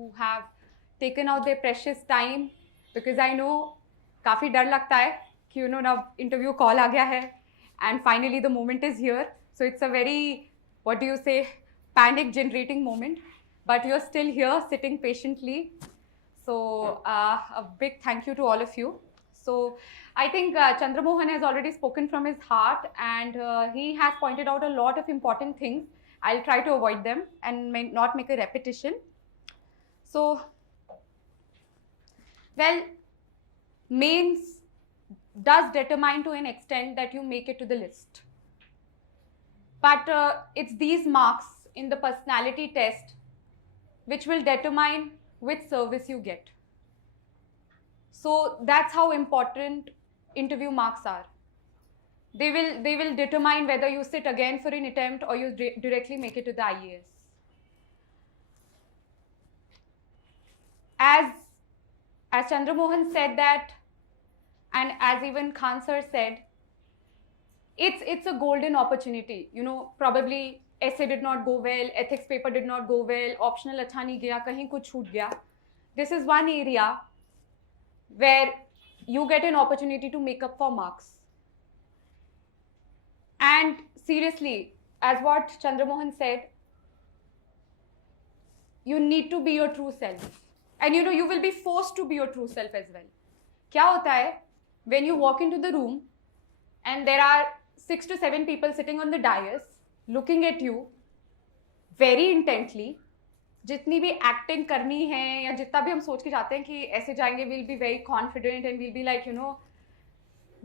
who have taken out their precious time, because I know काफ़ी डर लगता है कि now interview call आ गया है and finally the moment is here. So it's a very, what do you say, panic generating moment, but you're still here sitting patiently. So a big thank you to all of you. So I think Chandra Mohan has already spoken from his heart, and he has pointed out a lot of important things. I'll try to avoid them and not make a repetition. So, well, mains does determine to an extent that you make it to the list. But it's these marks in the personality test which will determine which service you get. So that's how important interview marks are. They will determine whether you sit again for an attempt or you directly make it to the IAS. As Chandra Mohan said that, and as even Khan sir said, it's a golden opportunity. Probably essay did not go well, ethics paper did not go well, optional अच्छा नहीं गया, कहीं कुछ छूट गया. This is one area where you get an opportunity to make up for marks. And seriously, as what Chandra Mohan said, you need to be your true self. And you will be forced to be your true self as well. क्या होता है when you walk into the room and there are 6 to 7 people sitting on the dais looking at you very intently, जितनी भी acting करनी है या जितना भी हम सोच के जाते हैं कि ऐसे जाएंगे, we'll be very confident and we'll be like,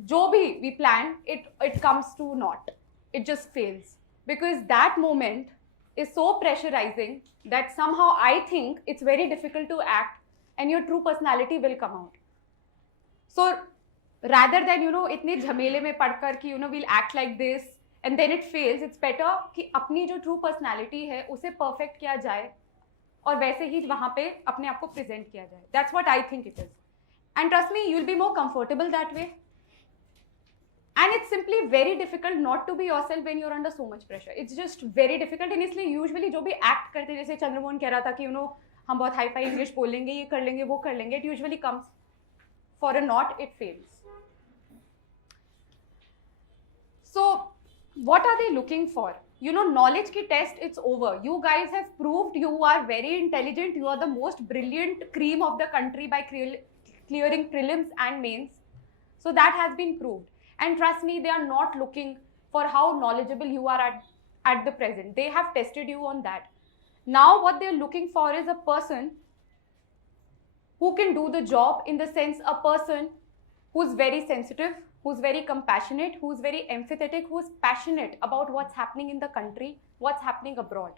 जो भी we plan, it comes to naught. It just fails. Because that moment is so pressurizing that somehow I think it's very difficult to act and your true personality will come out. So rather than, इतने झमेले में पढ़कर कि, we'll act like this and then it fails, it's better कि अपनी जो true personality है उसे perfect किया जाए और वैसे ही वहाँ पे अपने आप को present किया जाए. That's what I think it is. And trust me, you'll be more comfortable that way. And it's simply very difficult not to be yourself when you're under so much pressure. It's just very difficult. And इसलिए usually जो भी act करते हैं, जैसे चंद्रमोहन कह रहा था कि हम बहुत हाई फाई इंग्लिश बोलेंगे, ये कर लेंगे, वो कर लेंगे, it usually comes for a not, it fails. So what are they looking for? Knowledge ki test, it's over. You guys have proved you are very intelligent. You are the most brilliant cream of the country by clearing prelims and mains. So that has been proved. And trust me, they are not looking for how knowledgeable you are at the present. They have tested you on that. Now what they're looking for is a person who can do the job, in the sense a person who's very sensitive, who's very compassionate, who's very empathetic, who's passionate about what's happening in the country, what's happening abroad.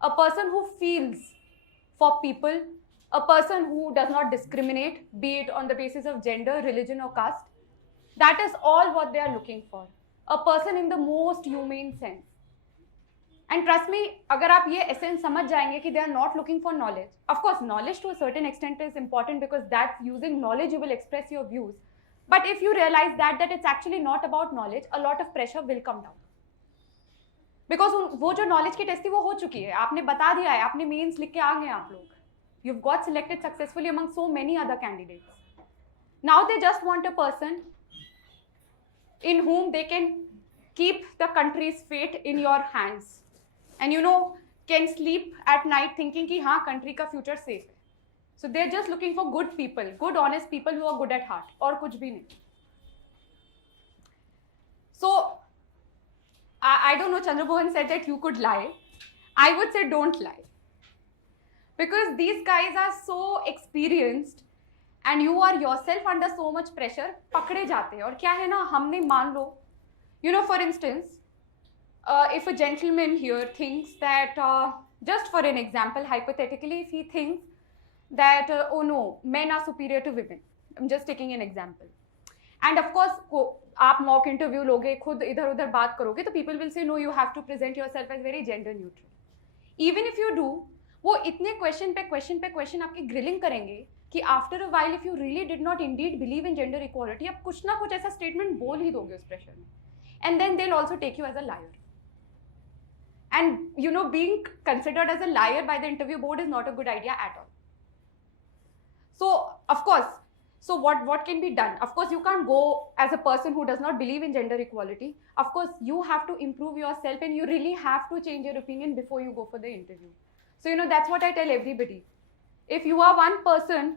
A person who feels for people, a person who does not discriminate, be it on the basis of gender, religion or caste. That is all what they are looking for. A person in the most humane sense. And trust me, अगर आप ये essence समझ जाएंगे कि they are not looking for knowledge. Of course, knowledge to a certain extent is important because that's using knowledge you will express your views. But if you realize that it's actually not about knowledge, a lot of pressure will come down. Because वो जो knowledge की test थी वो हो चुकी है. आपने बता दिया है, आपने means लिख के आ गए आप लोग. You've got selected successfully among so many other candidates. Now they just want a person in whom they can keep the country's fate in your hands. And can sleep at night thinking कि हाँ country का future safe है. So they're just looking for good people, good honest people who are good at heart, और कुछ भी नहीं. So I don't know, Chandra Mohan said that you could lie. I would say don't lie. Because these guys are so experienced and you are yourself under so much pressure, पकड़े जाते हैं. और क्या है ना, हमने मान लो, for instance, if a gentleman here thinks that, just for an example, hypothetically, if he thinks that, oh no, men are superior to women. I'm just taking an example. And of course, आप mock interview लोगे, खुद इधर उधर बात करोगे, तो people will say, no, you have to present yourself as very gender neutral. Even if you do, वो इतने question पे question आपकी grilling करेंगे कि after a while, if you really did not indeed believe in gender equality, आप कुछ ना कुछ ऐसा statement बोल ही दोगे उस pressure में. And then they'll also take you as a liar. And being considered as a liar by the interview board is not a good idea at all. So of course, so what can be done? Of course, you can't go as a person who does not believe in gender equality. Of course, you have to improve yourself, and you really have to change your opinion before you go for the interview. So that's what I tell everybody. If you are one person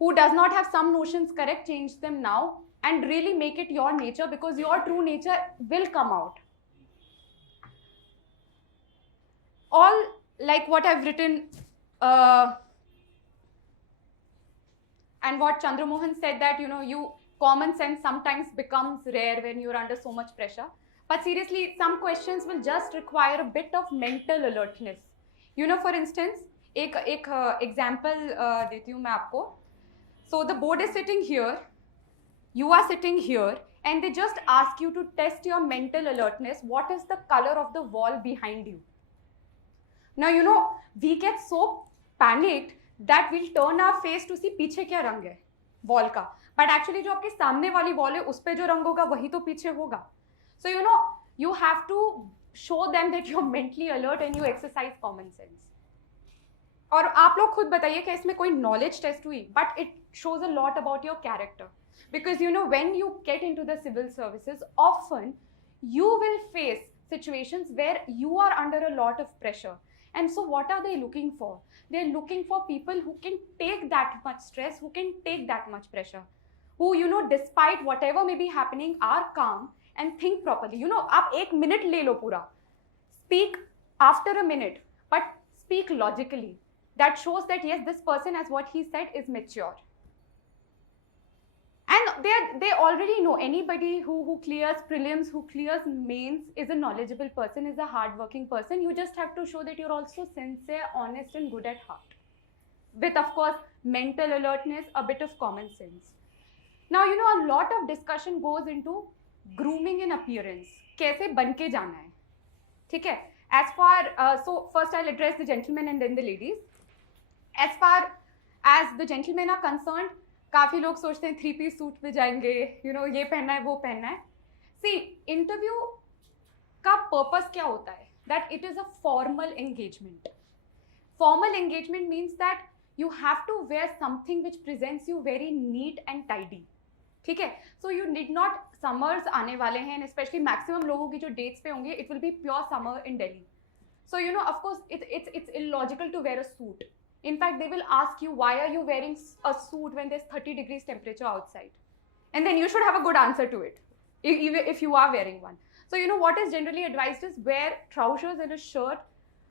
who does not have some notions correct, change them now and really make it your nature, because your true nature will come out. All like what I've written, and what Chandramohan said, that common sense sometimes becomes rare when you're under so much pressure. But seriously, some questions will just require a bit of mental alertness. For instance, एक example देती हूँ मैं आपको. So the board is sitting here, you are sitting here, and they just ask you to test your mental alertness. What is the color of the wall behind you? Now, we get so panicked that we'll turn our face to see पीछे क्या रंग है wall का. But actually जो आपके सामने वाली wall है, उस पे जो रंग होगा वही तो पीछे होगा. So you have to show them that you're mentally alert and you exercise common sense. और आप लोग खुद बताइए कि इसमें कोई knowledge test हुई, but it shows a lot about your character. Because when you get into the civil services, often you will face situations where you are under a lot of pressure. And so what are they looking for? They're looking for people who can take that much stress, who can take that much pressure, who, despite whatever may be happening, are calm and think properly. आप एक minute ले लो पूरा. Speak after a minute, but speak logically. That shows that yes, this person, as what he said, is mature. And they already know anybody who clears prelims, who clears mains, is a knowledgeable person, is a hardworking person. You just have to show that you're also sincere, honest, and good at heart. With, of course, mental alertness, a bit of common sense. Now, a lot of discussion goes into grooming and appearance. कैसे बन के जाना है, ठीक है? As far, so first I'll address the gentlemen and then the ladies. As far as the gentlemen are concerned, काफ़ी लोग सोचते हैं 3-piece सूट में जाएंगे, ये पहनना है, वो पहनना है. See, इंटरव्यू का पर्पस क्या होता है? That it is a formal engagement. Formal engagement means that you have to wear something which presents you very neat and tidy. ठीक है? So you need not, summers आने वाले हैं, and especially maximum लोगों की जो dates पे होंगे, it will be pure summer in Delhi. So of course it's illogical to wear a suit. In fact, they will ask you, why are you wearing a suit when there's 30 degrees temperature outside? And then you should have a good answer to it, if you are wearing one. So what is generally advised is wear trousers and a shirt,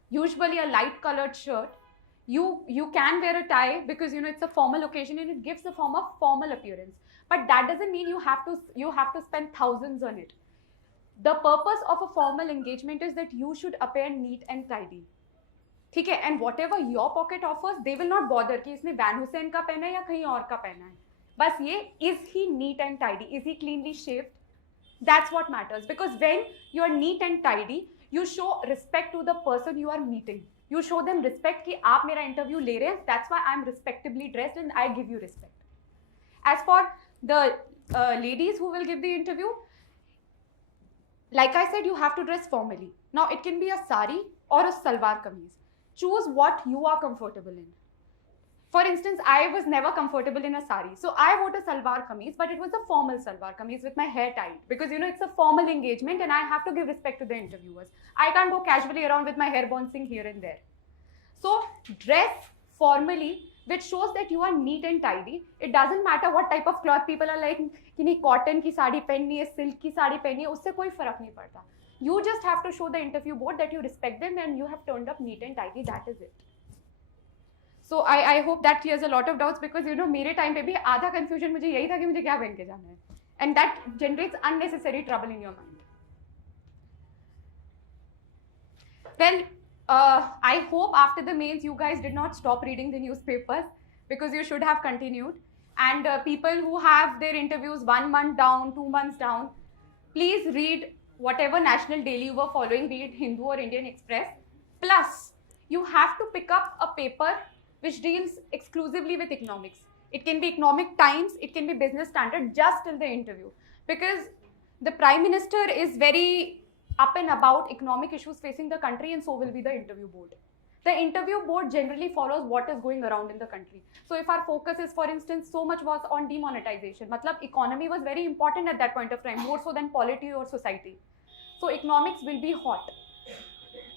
usually a light colored shirt. You can wear a tie because it's a formal occasion and it gives a form of formal appearance. But that doesn't mean you have to spend thousands on it. The purpose of a formal engagement is that you should appear neat and tidy. ठीक है? And whatever your pocket offers, they will not bother कि इसने van Hussain का पहना है या कहीं और का पहना है. बस ये, is he neat and tidy? Is he cleanly shaved? That's what matters. Because when you are neat and tidy, you show respect to the person you are meeting. You show them respect कि आप मेरा interview ले रहे हैं. That's why I'm respectably dressed and I give you respect. As for the ladies who will give the interview, like I said, you have to dress formally. Now it can be a sari or a salwar kameez. Choose what you are comfortable in. For instance, I was never comfortable in a sari. So I wore a salwar kameez, but it was a formal salwar kameez with my hair tied. Because it's a formal engagement and I have to give respect to the interviewers. I can't go casually around with my hair bouncing here and there. So dress formally, which shows that you are neat and tidy. It doesn't matter what type of cloth people are like, कि नहीं cotton की साड़ी पहननी है, silk की साड़ी पहननी है, उससे कोई फर्क नहीं पड़ता. You just have to show the interview board that you respect them and you have turned up neat and tidy. That is it. So I hope that clears a lot of doubts, because मेरे time पे भी आधा confusion मुझे यही था कि मुझे क्या पहन के जाना है, and that generates unnecessary trouble in your mind. Well, I hope after the mains you guys did not stop reading the newspapers, because you should have continued. And people who have their interviews 1 month down, 2 months down, please read whatever national daily you were following, be it Hindu or Indian Express. Plus, you have to pick up a paper which deals exclusively with economics. It can be Economic Times, it can be Business Standard, just till the interview. Because the Prime Minister is very up and about economic issues facing the country, and so will be the interview board. The interview board generally follows what is going around in the country. So if our focus is, for instance, so much was on demonetization, matlab economy was very important at that point of time, more so than polity or society. So economics will be hot.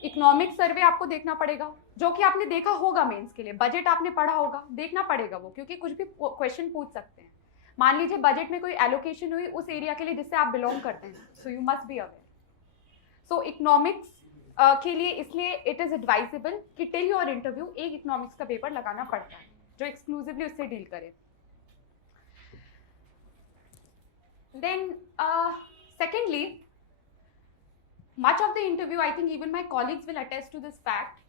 Economic survey आपको देखना पड़ेगा, जो कि आपने देखा होगा mains के लिए, बजट आपने पढ़ा होगा, देखना पड़ेगा वो, क्योंकि कुछ भी क्वेश्चन पूछ सकते हैं. मान लीजिए बजट में कोई एलोकेशन हुई उस एरिया के लिए जिससे आप बिलोंग करते हैं, so you must be aware. So economics के लिए इसलिए इट इज एडवाइजेबल कि टिल योर इंटरव्यू एक इकोनॉमिक्स का पेपर लगाना पड़ता है जो एक्सक्लूसिवली उससे डील करे. Then secondly, much of the interview, I think even my colleagues will attest to this fact,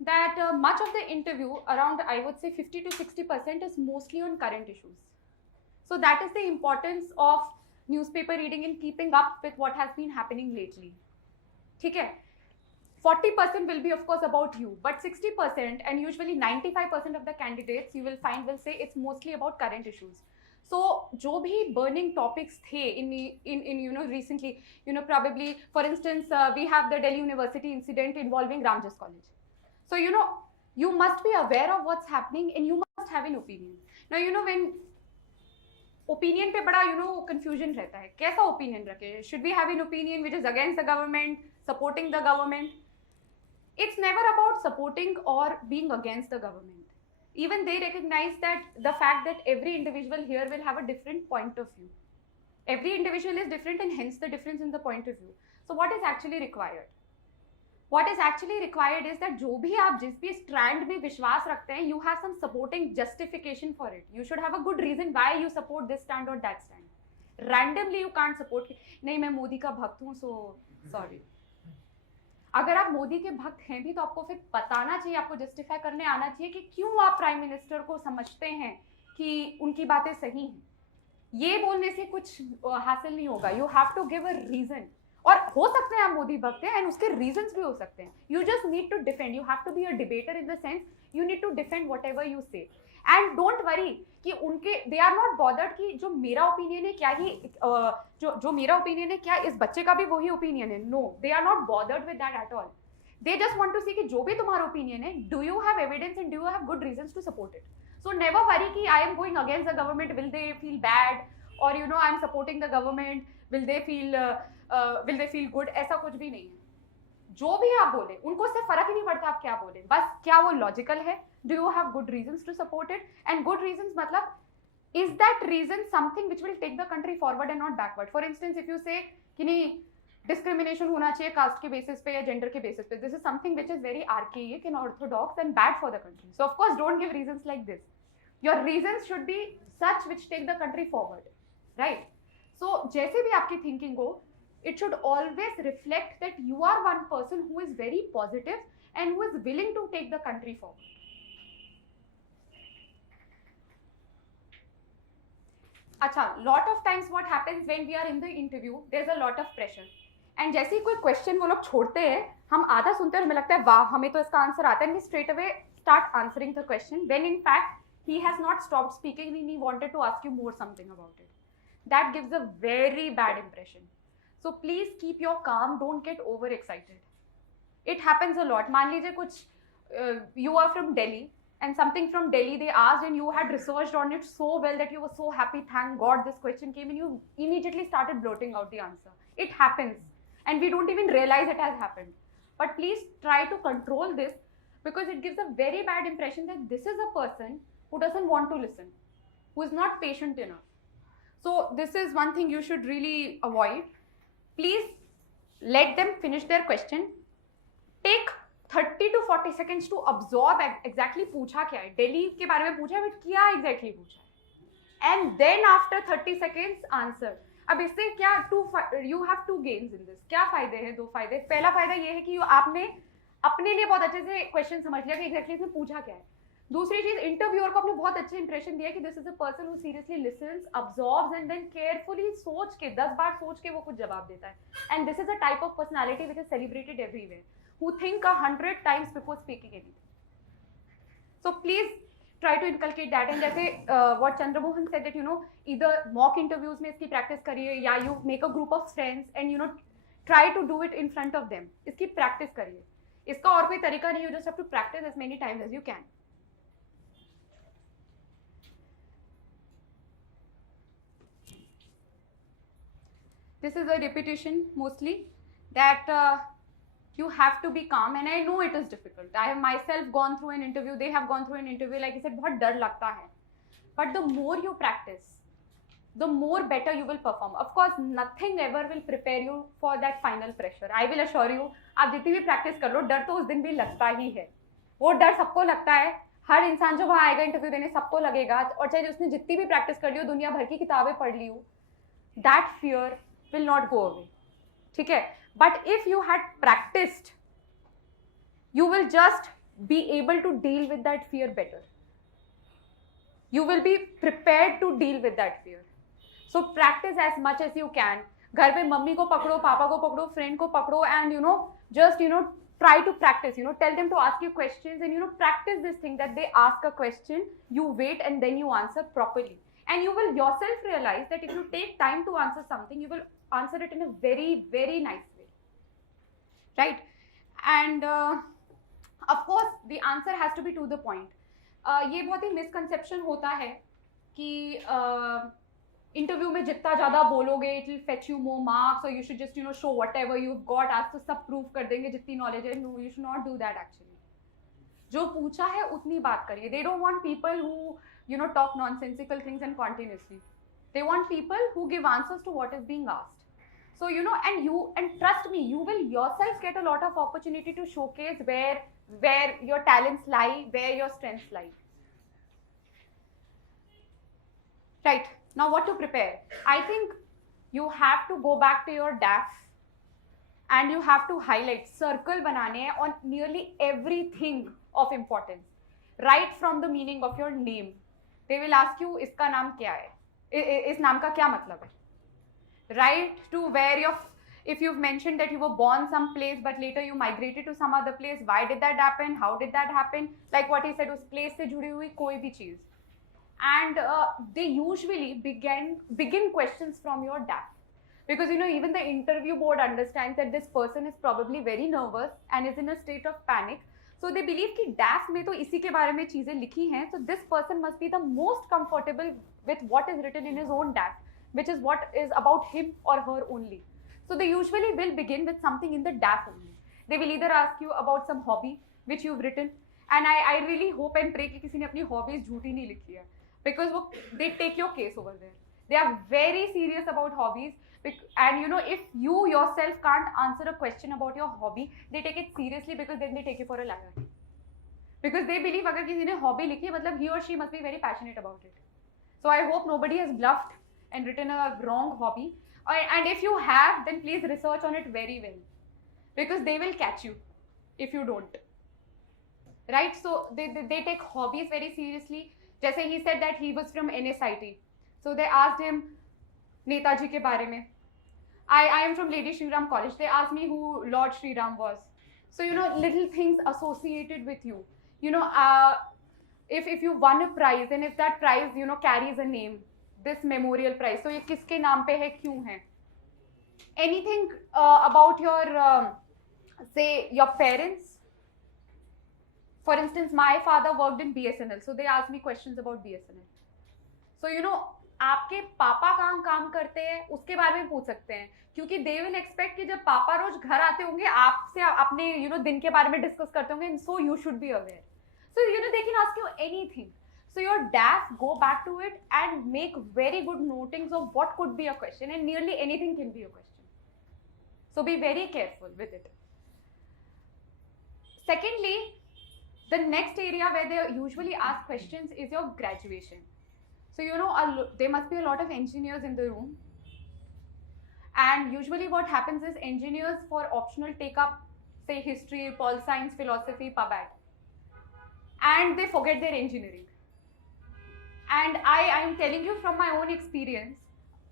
that much of the interview, around I would say 50 to 60%, is mostly on current issues. So that is the importance of newspaper reading and keeping up with what has been happening lately. ठीक है? 40% will be of course about you, but 60% and usually 95% of the candidates you will find will say it's mostly about current issues. So जो भी burning topics थे in you know recently, you know, probably for instance we have the Delhi University incident involving Ramjas College. So you know, you must be aware of what's happening and you must have an opinion. Now you know, when opinion पे बड़ा you know confusion रहता है, कैसा opinion रखे? Should we have an opinion which is against the government, supporting the government? It's never about supporting or being against the government. Even they recognize that the fact that every individual here will have a different point of view. Every individual is different and hence the difference in the point of view. So what is actually required? What is actually required is that जो भी आप जिस भी strand में विश्वास रखते हैं, you have some supporting justification for it. You should have a good reason why you support this stand or that stand. Randomly you can't support. नहीं मैं मोदी का भक्त हूँ, so sorry. अगर आप मोदी के भक्त हैं भी तो आपको फिर बताना चाहिए, आपको जस्टिफाई करने आना चाहिए कि क्यों आप प्राइम मिनिस्टर को समझते हैं कि उनकी बातें सही हैं. ये बोलने से कुछ हासिल नहीं होगा. You have to give a reason. और हो सकते हैं आप मोदी भक्त हैं एंड उसके रीजंस भी हो सकते हैं. You just need to defend. You have to be a debater in the sense you need to defend whatever you say. And don't worry कि उनके दे आर नॉट बॉदर्ड कि जो मेरा ओपिनियन है क्या ही जो मेरा ओपिनियन है क्या इस बच्चे का भी वही ओपिनियन है. No, they are not bothered with that at all. They just want to see कि जो भी तुम्हारा ओपिनियन है, do you have evidence and do you have good reasons to support it? So never worry कि I am going against the government, will they feel bad, or you know I am supporting the government, will they feel good? ऐसा कुछ भी नहीं है. जो भी आप बोले उनको उससे फर्क ही नहीं पड़ता आप क्या बोले, बस क्या वो लॉजिकल है, do you have good reasons to support it, and good reasons मतलब is that reason something which will take the country forward and not backward. For instance, if you say कि नहीं डिस्क्रिमिनेशन होना चाहिए cast के basis पे या gender के basis पे, this is something which is very archaic and orthodox and bad for the country. So of course don't give reasons like this. Your reasons should be such which take the country forward, right? So जैसे भी आपकी thinking हो, it should always reflect that you are one person who is very positive and who is willing to take the country forward. अच्छा, lot of times what happens when we are in the interview, there's a lot of pressure. And जैसे ही कोई question वो लोग छोड़ते हैं, हम आधा सुनते हैं और हमें लगता है वाह हमें तो इसका आंसर आता है, and we straight away start answering the question when in fact he has not stopped speaking and he wanted to ask you more something about it. That gives a very bad impression. So please keep your calm, don't get over excited. It happens a lot. मान लीजिए कुछ you are from Delhi and something from Delhi they asked and you had researched on it so well that you were so happy, thank God this question came, and you immediately started blurting out the answer. It happens. And we don't even realize it has happened. But please try to control this because it gives a very bad impression that this is a person who doesn't want to listen, who is not patient enough. So this is one thing you should really avoid. Please let them finish their question. Take 30 to 40 seconds to absorb exactly पूछा क्या है. दिल्ली के बारे में पूछा है but क्या exactly पूछा है. And then after 30 seconds answer. अब इससे क्या you have two gains in this. क्या फायदे हैं? दो फायदे. पहला फायदा ये है कि आपने अपने लिए बहुत अच्छे से क्वेश्चन समझ लिया कि एग्जैक्टली इसमें पूछा क्या है. दूसरी चीज, इंटरव्यूअर को आपने बहुत अच्छे इंप्रेशन दिया कि this is a person who seriously listens, absorbs and then carefully सोच के 10 बार सोच के वो कुछ जवाब देता है. And this is a type of personality which is celebrated everywhere, who think 100 times before speaking anything. So please try to inculcate that. And जैसे what Chandramohan said that you know either mock interviews में इसकी practice करिए या you make a group of friends and you know try to do it in front of them. इसकी practice करिए. इसका और कोई तरीका नहीं, you just have to practice as many times as you can. This is a repetition mostly that you have to be calm, and I know it is difficult. I have myself gone through an interview, they have gone through an interview, like I said, बहुत डर लगता है. But the more you practice, the more better you will perform. Of course, nothing ever will prepare you for that final pressure. I will assure you, आप जितनी भी practice कर लो, डर तो उस दिन भी लगता ही है. वो डर सबको लगता है. हर इंसान जो वहाँ आएगा इंटरव्यू देने सबको लगेगा, और चाहे उसने जितनी भी प्रैक्टिस कर ली हो, दुनिया भर की किताबें पढ़ ली हो, that fear will not go away. ठीक है? But if you had practiced, you will just be able to deal with that fear better. You will be prepared to deal with that fear. So practice as much as you can. घर पे mummy को पकड़ो, पापा को पकड़ो, friend को पकड़ो, and just try to practice. Tell them to ask you questions, and practice this thing that they ask a question, you wait, and then you answer properly. And you will yourself realize that if you take time to answer something, you will answer it in a very, very nice way. Right? And of course, the answer has to be to the point. ये बहुत ही misconception होता है कि interview में जितना ज़्यादा बोलोगे it will fetch you more marks, और you should just show whatever you got, आज तो सब प्रूव कर देंगे जितनी नॉलेज है. No, you should not do that actually. जो पूछा है उतनी बात करिए. They don't want people who talk nonsensical things and continuously. They want people who give answers to what is being asked. So and trust me, you will yourself get a lot of opportunity to showcase where your talents lie, where your strengths lie. Right, now what to prepare? I think you have to go back to your DAF and you have to highlight, circle banane hai on nearly everything of importance, right from the meaning of your name. They will ask you, iska naam kya hai? Is naam ka kya matlab hai? Right to where if you've mentioned that you were born some place but later you migrated to some other place, why did that happen? How did that happen? Like what he said, us place se judi hui koi bhi cheez. And they usually begin questions from your DAF, because even the interview board understands that this person is probably very nervous and is in a state of panic. So they believe कि DAF में तो इसी के बारे में चीजें लिखी हैं, so this person must be the most comfortable with what is written in his own DAF, which is what is about him or her only. So they usually will begin with something in the DAF only. They will either ask you about some hobby which you've written, and I really hope and pray कि किसी ने अपनी hobbies झूठी नहीं लिखी है, because they take your case over there. They are very serious about hobbies, and if you yourself can't answer a question about your hobby, they take it seriously, because then they take you for a liar. Because they believe अगर किसी ने hobby लिखी है मतलब he or she must be very passionate about it. So I hope nobody has bluffed and written a wrong hobby. And if you have, then please research on it very well, because they will catch you if you don't. Right? So they take hobbies very seriously. जैसे he said that he was from NSIT. So they asked him Netaji के बारे में. I am from Lady Shri Ram College. They asked me who Lord Shri Ram was. So little things associated with you. If you won a prize, and if that prize carries a name, this memorial prize, so ये किसके नाम पे है, क्यों है? Anything about your say your parents. For instance, my father worked in BSNL, so they asked me questions about BSNL. So आपके पापा कहाँ काम करते हैं उसके बारे में पूछ सकते हैं, क्योंकि they will expect कि जब पापा रोज घर आते होंगे आपसे अपने दिन के बारे में डिस्कस करते होंगे, and so you should be aware. So they can ask you anything. So your DAF, go back to it and make very good notings of what could be a question, and nearly anything can be a question. So be very careful with it. Secondly, the next area where they usually ask questions is your graduation. So there must be a lot of engineers in the room, and usually what happens is engineers for optional take up say history, pol science, philosophy, PubAd, and they forget their engineering. And I am telling you from my own experience,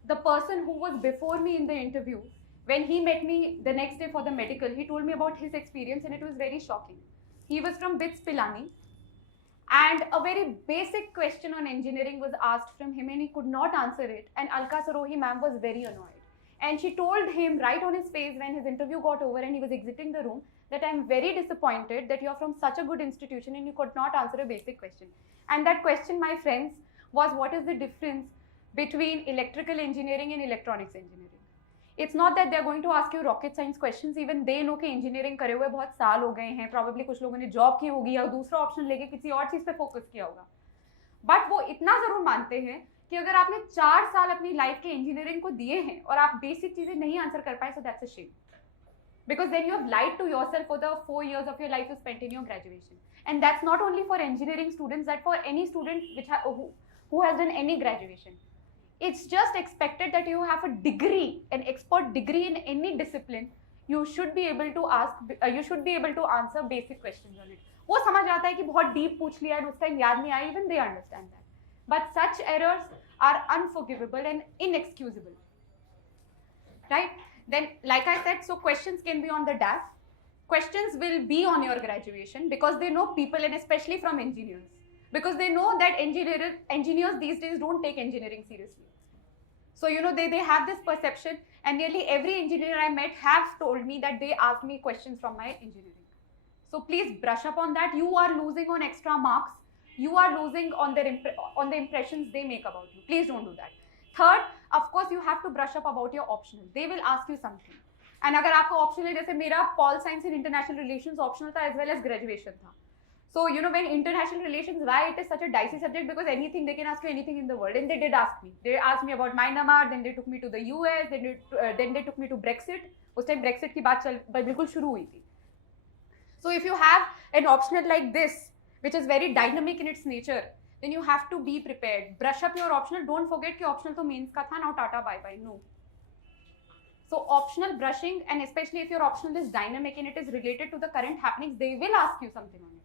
the person who was before me in the interview, when he met me the next day for the medical, he told me about his experience, and it was very shocking. He was from BITS Pilani, and a very basic question on engineering was asked from him, and he could not answer it, and Alka Sarohi ma'am was very annoyed. And she told him right on his face when his interview got over and he was exiting the room that I'm very disappointed that you're from such a good institution and you could not answer a basic question. And that question, my friends, was what is the difference between electrical engineering and electronics engineering? It's not that they're going to ask you rocket science questions. Even they know कि engineering करे हुए बहुत साल हो गए हैं, probably कुछ लोगों ने job की होगी या दूसरा option लेके किसी और चीज पे focus किया होगा. But वो इतना जरूर मानते हैं कि अगर आपने 4 साल अपनी लाइफ के इंजीनियरिंग को दिए हैं और आप बेसिक चीजें नहीं आंसर कर पाए, so that's a shame. Because then you have lied to yourself for the 4 years of your life you spent in your graduation. And that's not only for engineering students, that for any student who has done any graduation. It's just expected that you have a degree, an expert degree in any discipline. You should be able to answer basic questions on it. वो समझ आता है कि बहुत deep पूछ लिया है, उस time याद नहीं आया, even they understand that. But such errors are unforgivable and inexcusable. Right? Then, like I said, so questions can be on the DAF. Questions will be on your graduation because they know people, and especially from engineers. Because they know that engineers these days don't take engineering seriously. So, you know, they have this perception, and nearly every engineer I met have told me that they asked me questions from my engineering. So please brush up on that. You are losing on extra marks. You are losing on the impressions they make about you. Please don't do that. Third, of course, you have to brush up about your optional. They will ask you something. And अगर आपका optional है, जैसे मेरा Pol Science and International Relations optional था as well as graduation था. So, you know, when international relations, why it is such a dicey subject? Because anything, they can ask you anything in the world. And they did ask me. They asked me about Myanmar, then they took me to the US, then they took me to Brexit. उस time Brexit की बात बिल्कुल शुरू हुई थी. So if you have an optional like this, which is very dynamic in its nature, then you have to be prepared. Brush up your optional. Don't forget कि optional तो mains का था, now tata bye bye. No. So optional brushing, and especially if your optional is dynamic and it is related to the current happenings, they will ask you something on it.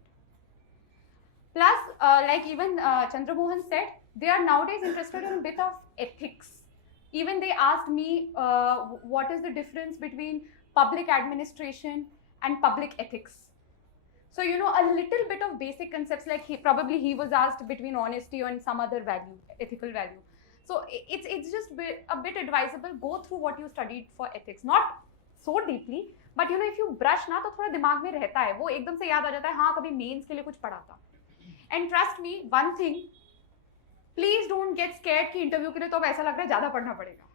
Plus, like even Chandra Mohan said, they are nowadays interested in a bit of ethics. Even they asked me what is the difference between public administration and public ethics. So, you know, a little bit of basic concepts, like he was asked between honesty and some other value, ethical value. So it's just a bit advisable, go through what you studied for ethics, not so deeply, but you know, if you brush ना तो थोड़ा दिमाग में रहता है, वो एकदम से याद आ जाता है, हाँ कभी मेंस के लिए कुछ पढ़ा था. And trust me, one thing, please don't get scared कि इंटरव्यू के लिए तो अब ऐसा लग रहा है ज़्यादा पढ़ना पड़ेगा.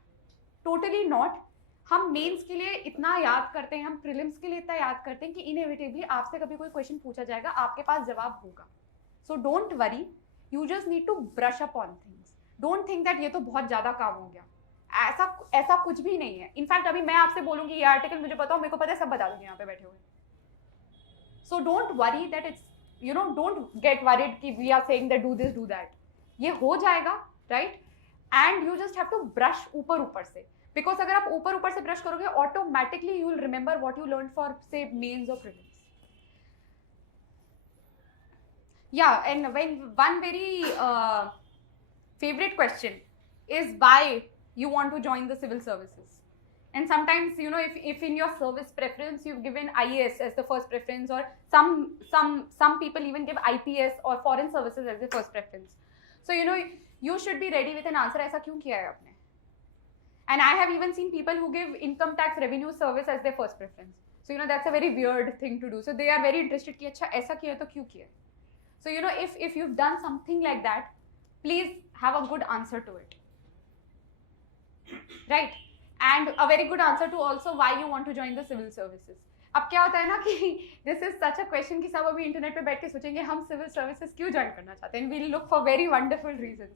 Totally not. हम मेंस के लिए इतना याद करते हैं, हम प्रीलिम्स के लिए इतना याद करते हैं कि इनएविटेबली आपसे कभी कोई क्वेश्चन पूछा जाएगा, आपके पास जवाब होगा. So don't worry, you just need to brush up on things. Don't think that ये तो बहुत ज़्यादा काम हो गया. ऐसा कुछ भी नहीं है. इनफैक्ट अभी मैं आपसे बोलूँगी ये आर्टिकल मुझे बताओ, मेरे को पता है, सब बता दूँगी यहाँ पे बैठे हुए. So don't worry that it's, you know, don't get worried कि we are saying that do this, do that. ये हो जाएगा, right? And you just have to brush ऊपर से. Because अगर आप ऊपर से brush करोगे, automatically you will remember what you learned for, say, mains or prelims. Yeah, and when one very favorite question is why you want to join the civil services. And sometimes, you know, if in your service preference you've given IAS as the first preference, or some people even give IPS or foreign services as the first preference. So, you know, you should be ready with an answer. ऐसा क्यों किया है आपने? And I have even seen people who give income tax revenue service as their first preference. So, you know, that's a very weird thing to do. So they are very interested कि अच्छा ऐसा किया तो क्यों किया? So, you know, if you've done something like that, please have a good answer to it. Right? And a very good answer to also why you want to join the civil services. अब क्या होता है ना कि this is such a question कि सब अभी internet पे बैठ के सोचेंगे हम civil services क्यों ज्वाइन करना चाहते हैं, and we'll look for very wonderful reasons.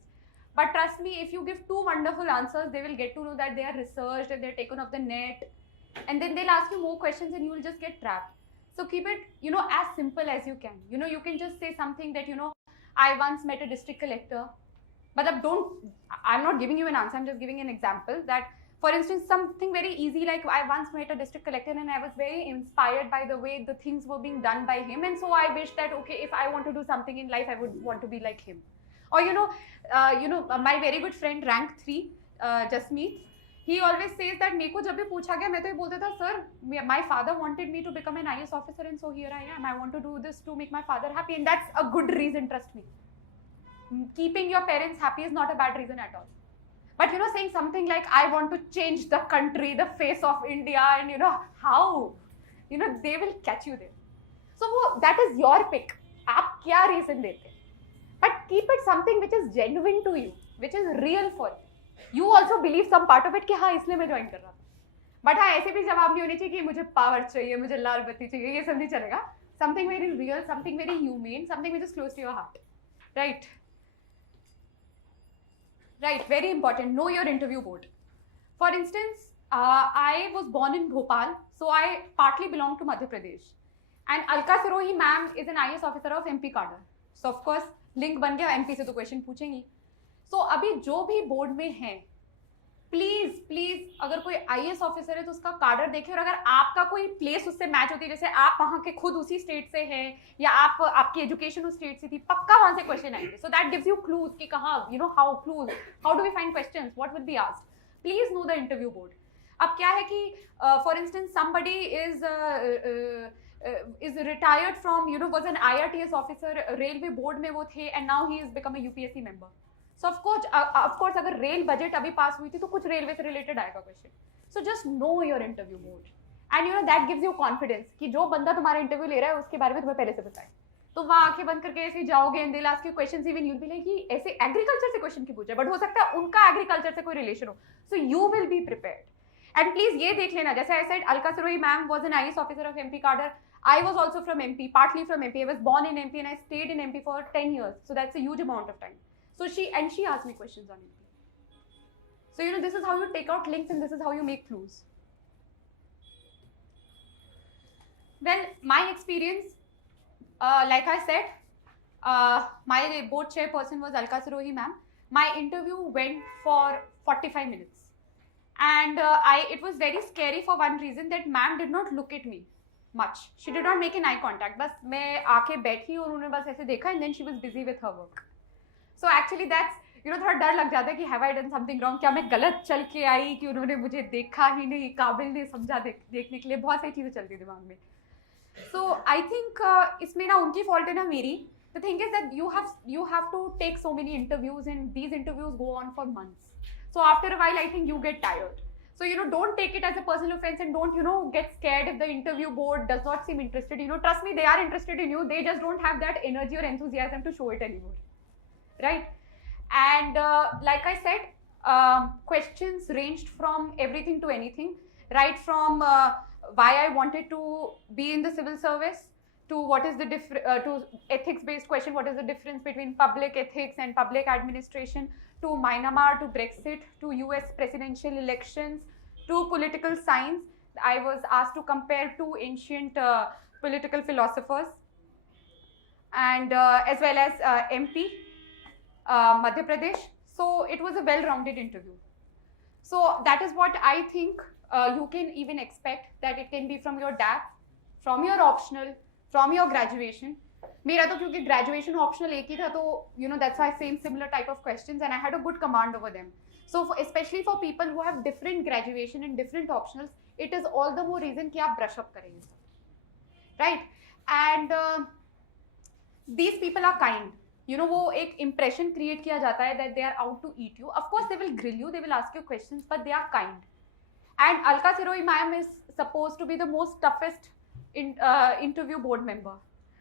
But trust me, if you give 2 wonderful answers, they will get to know that they are researched and they're taken off the net, and then they'll ask you more questions and you will just get trapped. So keep it, you know, as simple as you can. You know, you can just say something that, you know, I once met a district collector. But I'm not giving you an answer, I'm just giving an example that, for instance, something very easy like I once met a district collector and I was very inspired by the way the things were being done by him, and so I wish that, okay, if I want to do something in life, I would want to be like him. Or, you know, my very good friend rank 3, Jasmeet, he always says that मेरे को जब भी पूछा गया मैं तो ये बोलता था, sir, my father wanted me to become an IAS officer and so here I am. I want to do this to make my father happy, and that's a good reason, trust me. Keeping your parents happy is not a bad reason at all. But saying something like, I want to change the country, the face of India, and how, they will catch you there. So that is your pick. आप क्या reason देते? But keep it something which is genuine to you, which is real for you. You also believe some part of it कि हाँ इसलिए मैं join कर रहा था. But हाँ ऐसे भी जवाब नहीं होने चाहिए कि मुझे पावर चाहिए, मुझे लाल बत्ती चाहिए, ये सब नहीं चलेगा. Something very real, something very humane, something which is close to your heart. Right? Right, very important. Know your interview board. For instance, I was born in Bhopal, so I partly belong to Madhya Pradesh. And Alka Sirohi ma'am is an IAS officer of MP cadre. So of course, link बन गया, MP से तो question पूछेंगी. So अभी जो भी board में है, please अगर कोई IAS ऑफिसर है तो उसका कार्डर देखे, और अगर आपका कोई प्लेस उससे मैच होती है, जैसे आप वहां के खुद उसी स्टेट से हैं या आपकी एजुकेशन उस स्टेट से थी, पक्का वहां से क्वेश्चन आएंगे. So that gives you clues कि कहाँ, how do we find questions, what will be asked. Please know the interview board. अब क्या है कि for instance somebody is retired from, was an IRTS officer, railway board में वो थे, and now he has become a UPSC member. So of course अगर rail budget अभी पास हुई थी तो कुछ रेलवे से रिलेटेड आएगा question. So just know your interview board, and that gives you confidence कि जो बंदा तुम्हारा इंटरव्यू ले रहा है उसके बारे में तुम्हें पहले से पता है. तो वहाँ आंखें बंद करके ऐसे जाओगे and they will ask you questions, even you will be like कि ऐसे एग्रीकल्चर से क्वेश्चन क्यों पूछा, बट हो सकता है उनका एग्रीकल्चर से कोई रिलेशन हो. So you will be prepared. And please ये देख लेना, जैसे I said, Alka Sirohi ma'am was an IAS officer of MP cadre. I was also from MP, partly from MP. I was born in MP and I stayed in MP for 10 years. So that's a huge amount of time. So she asked me questions on MP. So this is how you take out links and this is how you make clues. Well, my experience, like I said, my board chairperson was Alka Sirohi ma'am. My interview went for 45 minutes. And it was very scary for one reason, that ma'am did not look at me much. She did not make an eye contact. बस मैं आके बैठी और उन्होंने बस ऐसे देखा, and then she was busy with her work. So actually that's, थोड़ा डर लग जाता है कि have I done something wrong? क्या मैं गलत चल के आई कि उन्होंने मुझे देखा ही नहीं, काबिल नहीं समझा देखने के लिए. बहुत सारी चीज़ें चलती दिमाग में. So I think इसमें ना उनकी fault है ना मेरी. The thing is that you have to take so many interviews, and these interviews go on for months. So after a while I think you get tired. So don't take it as a personal offense, and don't get scared if the interview board does not seem interested. Trust me, they are interested in you. They just don't have that energy or enthusiasm to show it anymore, right? And like I said, questions ranged from everything to anything, right from why I wanted to be in the civil service, to what is the to ethics-based question, what is the difference between public ethics and public administration, to Myanmar, to Brexit, to US presidential elections, to political science. I was asked to compare two ancient political philosophers, and as well as MP, Madhya Pradesh. So it was a well-rounded interview. So that is what I think you can even expect, that it can be from your DAP, from your optional, from your graduation. मेरा तो क्योंकि graduation optional एक ही था, तो that's why same similar type of questions, and I had a good command over them. So especially for people who have different graduation and different optionals, it is all the more reason कि आप brush up करें ये सब, right? And these people are kind. वो एक impression create किया जाता है that they are out to eat you. Of course they will grill you, they will ask you questions, but they are kind. And Alka Sirohi ma'am is supposed to be the most toughest interview board member,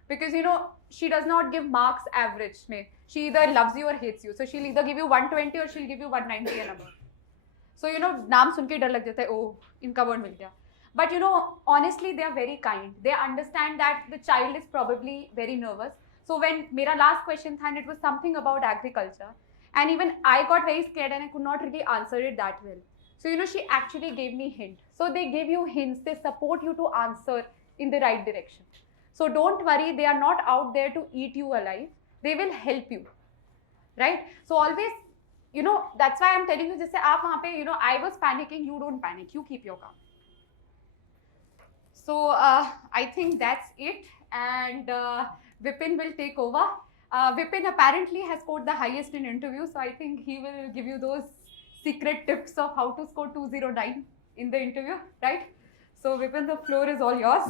because she does not give marks average में. She either loves you or hates you. So she'll either give you 120 or she'll give you 190 and above. So नाम सुन के डर लग जाता है, oh इनका word मिल गया. But honestly they are very kind. They understand that the child is probably very nervous. So when मेरा last question था, and it was something about agriculture, and even I got very scared and I could not really answer it that well. So she actually gave me hint. So they give you hints, they support you to answer in the right direction. So don't worry, they are not out there to eat you alive. They will help you, right? So always, that's why I'm telling you, जैसे आप वहाँ पे, I was panicking, you don't panic, you keep your calm. So I think that's it, and Vipin will take over. Vipin apparently has scored the highest in interviews, so I think he will give you those secret tips of how to score 209 in the interview, right? So Vipin, the floor is all yours.